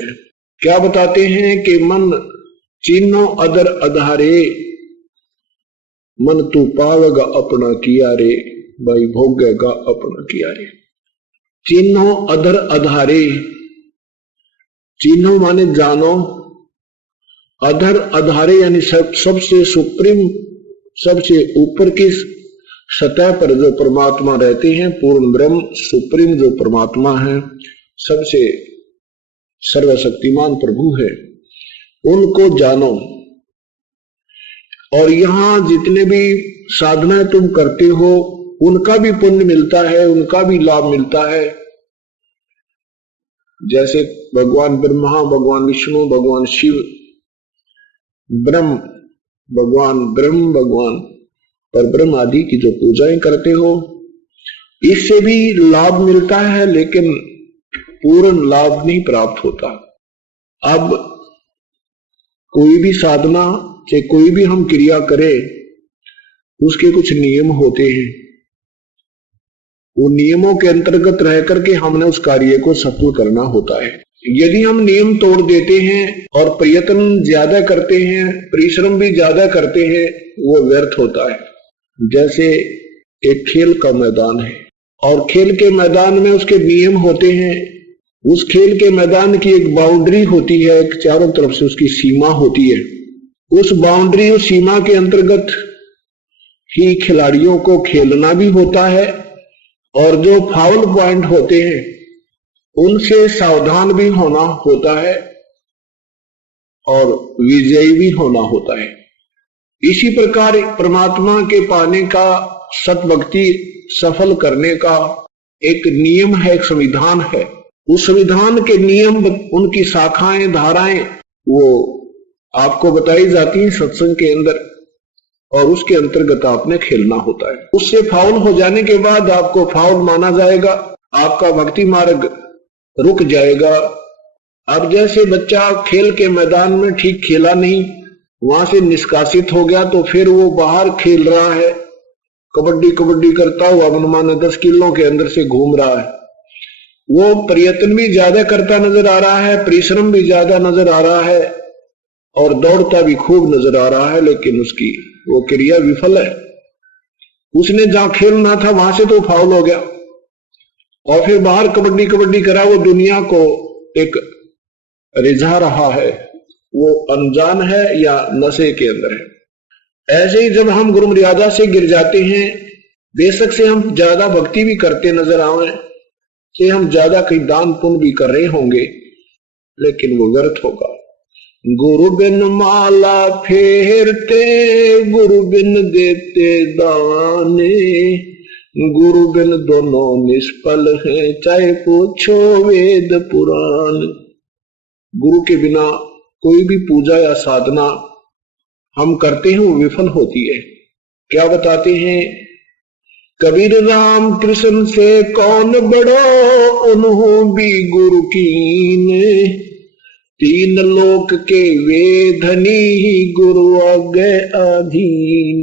क्या बताते हैं कि मन चिन्हो अदर अधारे, मन तू पावेगा अपना किया रे, भाई भोगेगा अपना किया रे। चिन्हो अदर अधारे, चिन्हो माने जानो, अधर अधारे यानी सबसे सुप्रीम, सबसे ऊपर की सतह पर जो परमात्मा रहते हैं, पूर्ण ब्रह्म सुप्रीम जो परमात्मा है, सबसे सर्वशक्तिमान प्रभु है, उनको जानो। और यहां जितने भी साधनाएं तुम करते हो उनका भी पुण्य मिलता है, उनका भी लाभ मिलता है। जैसे भगवान ब्रह्मा, भगवान विष्णु, भगवान शिव, भगवान ब्रह्म, भगवान परब्रह्म आदि की जो पूजाएं करते हो, इससे भी लाभ मिलता है, लेकिन पूर्ण लाभ नहीं प्राप्त होता। अब कोई भी साधना से कोई भी हम क्रिया करें, उसके कुछ नियम होते हैं। वो नियमों के अंतर्गत रह करके हमने उस कार्य को सफल करना होता है। यदि हम नियम तोड़ देते हैं और प्रयत्न ज्यादा करते हैं, परिश्रम भी ज्यादा करते हैं, वो व्यर्थ होता है। जैसे एक खेल का मैदान है और खेल के मैदान में उसके नियम होते हैं। उस खेल के मैदान की एक बाउंड्री होती है, एक चारों तरफ से उसकी सीमा होती है। उस बाउंड्री, उस सीमा के अंतर्गत ही खिलाड़ियों को खेलना भी होता है, और जो फाउल पॉइंट होते हैं उनसे सावधान भी होना होता है और विजयी भी होना होता है। इसी प्रकार परमात्मा के पाने का, सतभक्ति सफल करने का एक नियम है, एक संविधान है। उस संविधान के नियम, उनकी शाखाएं, धाराएं, वो आपको बताई जाती है सत्संग के अंदर, और उसके अंतर्गत आपने खेलना होता है। उससे फाउल हो जाने के बाद आपको फाउल माना जाएगा, आपका भक्ति मार्ग रुक जाएगा। अब जैसे बच्चा खेल के मैदान में ठीक खेला नहीं, वहां से निष्कासित हो गया, तो फिर वो बाहर खेल रहा है, कबड्डी कबड्डी करता हुआ मनमाने 10 किलों के अंदर से घूम रहा है। वो प्रयत्न भी ज्यादा करता नजर आ रहा है, परिश्रम भी ज्यादा नजर आ रहा है, और दौड़ता भी खूब नजर आ रहा है, लेकिन उसकी वो क्रिया विफल है। उसने जहां खेलना था वहां से तो फाउल हो गया, और फिर बाहर कबड्डी कबड्डी करा, वो दुनिया को एक रिझा रहा है, वो अनजान है या नशे के अंदर है। ऐसे ही जब हम गुरु मर्यादा से गिर जाते हैं, बेशक से हम ज्यादा भक्ति भी करते नजर आवे, कि हम ज्यादा कहीं दान पुण्य भी कर रहे होंगे, लेकिन वो व्यर्थ होगा। गुरु बिन माला फेरते, गुरु बिन देते दाने, गुरु बिन दोनों निष्फल हैं, चाहे पूछो वेद पुराण। गुरु के बिना कोई भी पूजा या साधना हम करते हैं वो विफल होती है। क्या बताते हैं कबीर, राम कृष्ण से कौन बड़ो, उन्हों भी गुरु कीन, तीन लोक के वेधनी, गुरु आगे अधीन।